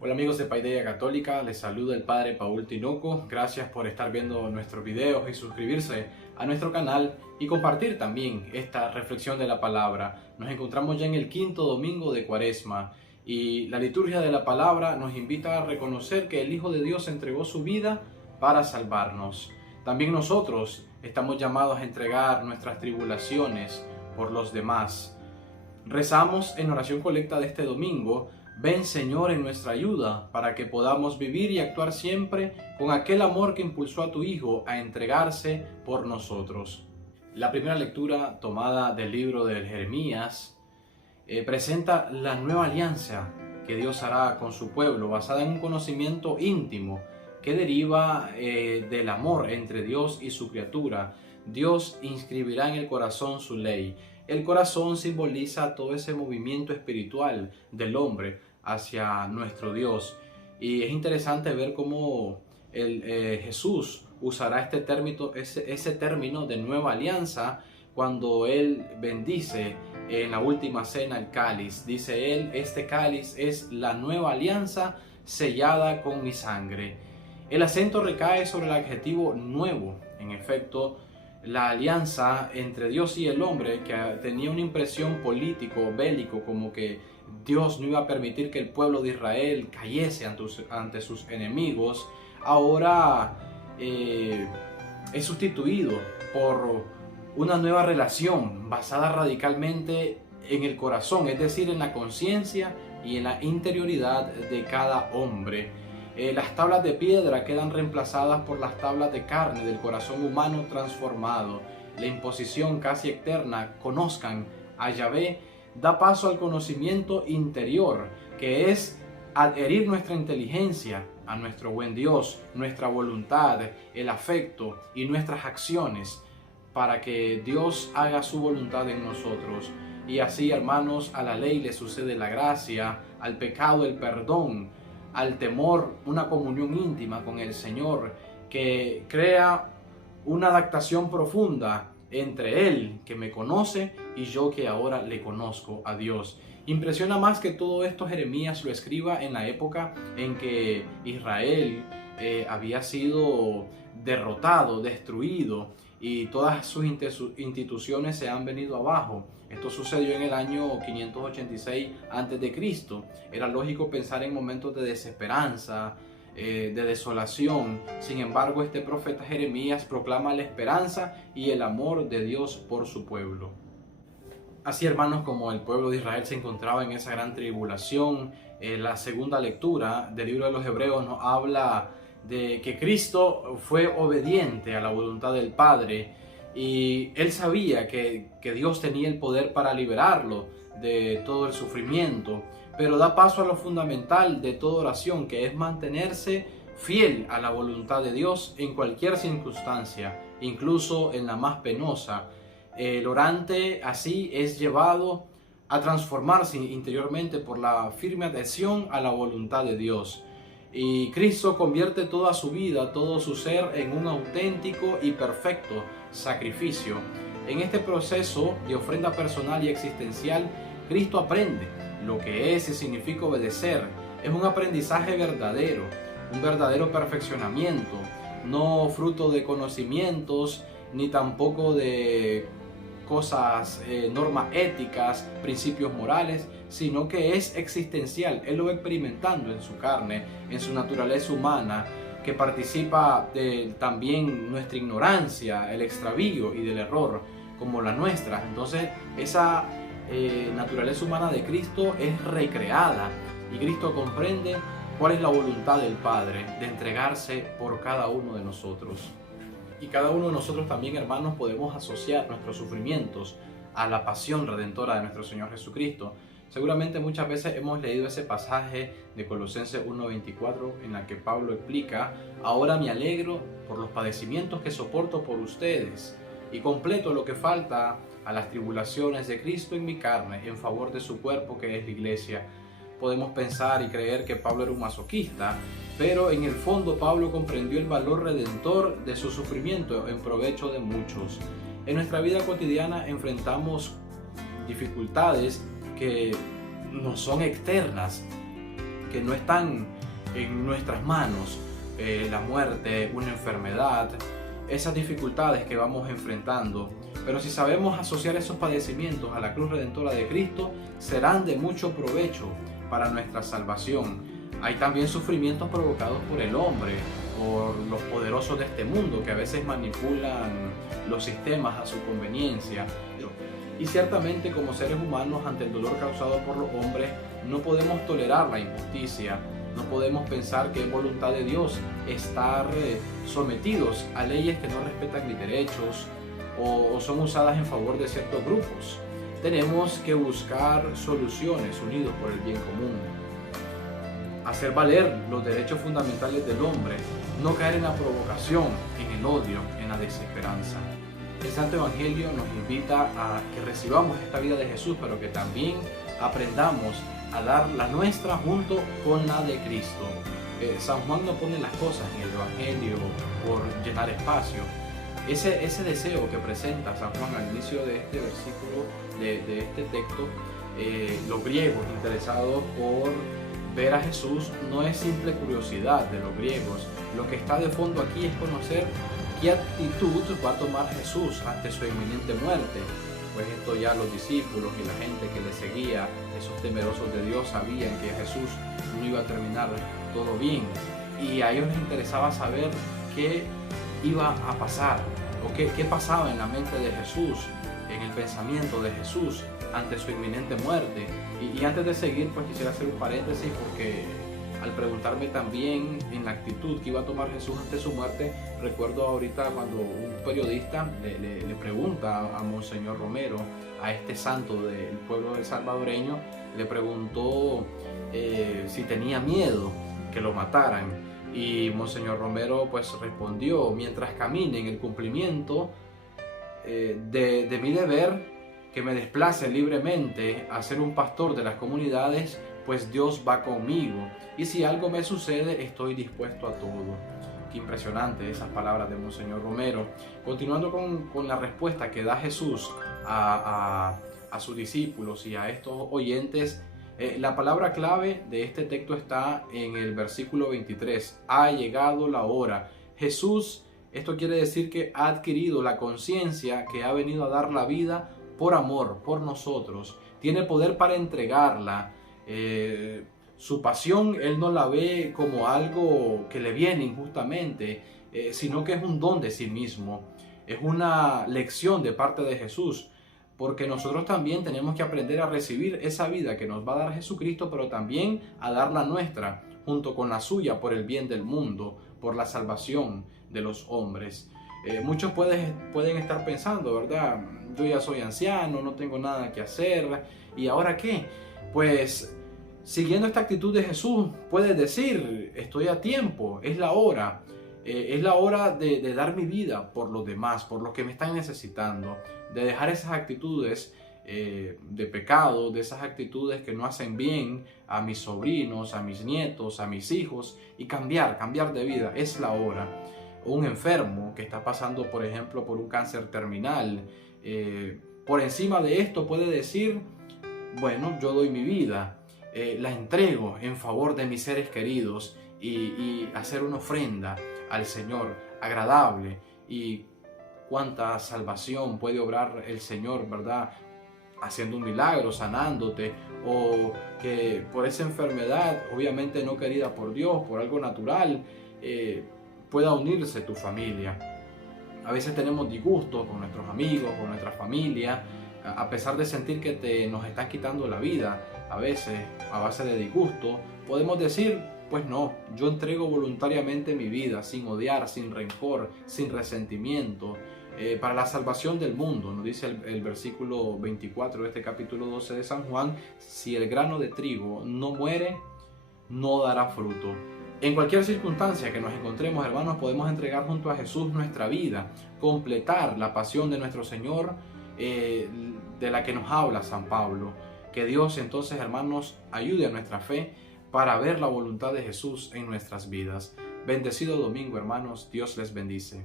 Hola amigos de Paideia Católica, les saluda el Padre Paul Tinoco. Gracias por estar viendo nuestros videos y suscribirse a nuestro canal y compartir también esta reflexión de la palabra. Nos encontramos ya en el quinto domingo de Cuaresma y la liturgia de la palabra nos invita a reconocer que el Hijo de Dios entregó su vida para salvarnos. También nosotros estamos llamados a entregar nuestras tribulaciones por los demás. Rezamos en oración colecta de este domingo: ven Señor en nuestra ayuda, para que podamos vivir y actuar siempre con aquel amor que impulsó a tu Hijo a entregarse por nosotros. La primera lectura, tomada del libro de Jeremías, presenta la nueva alianza que Dios hará con su pueblo, basada en un conocimiento íntimo que deriva del amor entre Dios y su criatura. Dios inscribirá en el corazón su ley. El corazón simboliza todo ese movimiento espiritual del hombre hacia nuestro Dios. Y es interesante ver cómo Jesús usará ese término de nueva alianza cuando Él bendice en la última cena el cáliz. Dice Él: este cáliz es la nueva alianza sellada con mi sangre. El acento recae sobre el adjetivo nuevo. En efecto, la alianza entre Dios y el hombre, que tenía una impresión político, bélico, como que Dios no iba a permitir que el pueblo de Israel cayese ante sus enemigos, ahora es sustituido por una nueva relación basada radicalmente en el corazón, es decir, en la conciencia y en la interioridad de cada hombre. Las tablas de piedra quedan reemplazadas por las tablas de carne del corazón humano transformado. La imposición casi eterna, conozcan a Yahvé, da paso al conocimiento interior, que es adherir nuestra inteligencia a nuestro buen Dios, nuestra voluntad, el afecto y nuestras acciones, para que Dios haga su voluntad en nosotros. Y así, hermanos, a la ley le sucede la gracia, al pecado el perdón, al temor una comunión íntima con el Señor, que crea una adaptación profunda entre Él, que me conoce, y yo que ahora le conozco a Dios. Impresiona más que todo esto Jeremías lo escriba en la época en que Israel había sido derrotado, destruido, y todas sus instituciones se han venido abajo. Esto sucedió en el año 586 a.C. Era lógico pensar en momentos de desesperanza, de desolación. Sin embargo, este profeta Jeremías proclama la esperanza y el amor de Dios por su pueblo. Así, hermanos, como el pueblo de Israel se encontraba en esa gran tribulación, la segunda lectura del libro de los Hebreos nos habla de que Cristo fue obediente a la voluntad del Padre, y Él sabía que Dios tenía el poder para liberarlo de todo el sufrimiento, pero da paso a lo fundamental de toda oración, que es mantenerse fiel a la voluntad de Dios en cualquier circunstancia, incluso en la más penosa. El orante así es llevado a transformarse interiormente por la firme adhesión a la voluntad de Dios. Y Cristo convierte toda su vida, todo su ser, en un auténtico y perfecto sacrificio. En este proceso de ofrenda personal y existencial, Cristo aprende lo que es y significa obedecer. Es un aprendizaje verdadero, un verdadero perfeccionamiento, no fruto de conocimientos, ni tampoco de cosas, normas éticas, principios morales, sino que es existencial. Él lo va experimentando en su carne, en su naturaleza humana, que participa de también nuestra ignorancia, el extravío y del error, como la nuestra. Entonces, esa naturaleza humana de Cristo es recreada, y Cristo comprende cuál es la voluntad del Padre de entregarse por cada uno de nosotros. Y cada uno de nosotros también, hermanos, podemos asociar nuestros sufrimientos a la pasión redentora de nuestro Señor Jesucristo. Seguramente muchas veces hemos leído ese pasaje de Colosenses 1:24 en la que Pablo explica: ahora me alegro por los padecimientos que soporto por ustedes, y completo lo que falta a las tribulaciones de Cristo en mi carne, en favor de su cuerpo, que es la iglesia. Podemos pensar y creer que Pablo era un masoquista, pero en el fondo Pablo comprendió el valor redentor de su sufrimiento en provecho de muchos. En nuestra vida cotidiana enfrentamos dificultades que no son externas, que no están en nuestras manos, la muerte, una enfermedad, esas dificultades que vamos enfrentando. Pero si sabemos asociar esos padecimientos a la cruz redentora de Cristo, serán de mucho provecho para nuestra salvación. Hay también sufrimientos provocados por el hombre, por los poderosos de este mundo, que a veces manipulan los sistemas a su conveniencia. Y ciertamente, como seres humanos, ante el dolor causado por los hombres, no podemos tolerar la injusticia. No podemos pensar que es voluntad de Dios estar sometidos a leyes que no respetan mis derechos o son usadas en favor de ciertos grupos. Tenemos que buscar soluciones unidos por el bien común. Hacer valer los derechos fundamentales del hombre, no caer en la provocación, en el odio, en la desesperanza. El Santo Evangelio nos invita a que recibamos esta vida de Jesús, pero que también aprendamos a dar la nuestra junto con la de Cristo. San Juan no pone las cosas en el Evangelio por llenar espacio. Ese deseo que presenta San Juan al inicio de este versículo, de este texto, los griegos interesados por ver a Jesús, no es simple curiosidad de los griegos. Lo que está de fondo aquí es conocer qué actitud va a tomar Jesús ante su inminente muerte. Pues esto ya los discípulos y la gente que le seguía, esos temerosos de Dios, sabían que Jesús no iba a terminar todo bien. Y a ellos les interesaba saber qué iba a pasar o qué pasaba en la mente de Jesús, en el pensamiento de Jesús ante su inminente muerte. Y antes de seguir, pues quisiera hacer un paréntesis, porque al preguntarme también en la actitud que iba a tomar Jesús ante su muerte, recuerdo ahorita cuando un periodista le pregunta a Monseñor Romero, a este santo del pueblo salvadoreño, le preguntó si tenía miedo que lo mataran. Y Monseñor Romero pues respondió: mientras camine en el cumplimiento de mi deber, que me desplace libremente a ser un pastor de las comunidades, pues Dios va conmigo, y si algo me sucede, estoy dispuesto a todo. Qué impresionante esas palabras de Monseñor Romero. Continuando con la respuesta que da Jesús a sus discípulos y a estos oyentes, la palabra clave de este texto está en el versículo 23. Ha llegado la hora. Jesús, esto quiere decir que ha adquirido la conciencia que ha venido a dar la vida por amor, por nosotros. Tiene poder para entregarla. Su pasión Él no la ve como algo que le viene injustamente, sino que es un don de sí mismo. Es una lección de parte de Jesús, porque nosotros también tenemos que aprender a recibir esa vida que nos va a dar Jesucristo, pero también a dar la nuestra junto con la suya por el bien del mundo, por la salvación de los hombres. Muchos pueden estar pensando, ¿verdad? Yo ya soy anciano, no tengo nada que hacer, ¿y ahora qué? Pues siguiendo esta actitud de Jesús, puedes decir: estoy a tiempo, es la hora. Es la hora de dar mi vida por los demás, por los que me están necesitando, de dejar esas actitudes de pecado, de esas actitudes que no hacen bien a mis sobrinos, a mis nietos, a mis hijos, y cambiar de vida. Es la hora. Un enfermo que está pasando, por ejemplo, por un cáncer terminal, por encima de esto puede decir: bueno, yo doy mi vida, la entrego en favor de mis seres queridos, y hacer una ofrenda al Señor agradable. Y cuánta salvación puede obrar el Señor, ¿verdad? Haciendo un milagro, sanándote, o que por esa enfermedad, obviamente no querida por Dios, por algo natural, pueda unirse tu familia. A veces tenemos disgustos con nuestros amigos, con nuestra familia, a pesar de sentir que nos están quitando la vida. A veces, a base de disgusto, podemos decir: pues no, yo entrego voluntariamente mi vida, sin odiar, sin rencor, sin resentimiento, para la salvación del mundo. Nos dice el versículo 24 de este capítulo 12 de San Juan: si el grano de trigo no muere, no dará fruto. En cualquier circunstancia que nos encontremos, hermanos, podemos entregar junto a Jesús nuestra vida, completar la pasión de nuestro Señor, de la que nos habla San Pablo. Que Dios entonces, hermanos, ayude a nuestra fe para ver la voluntad de Jesús en nuestras vidas. Bendecido domingo, hermanos. Dios les bendice.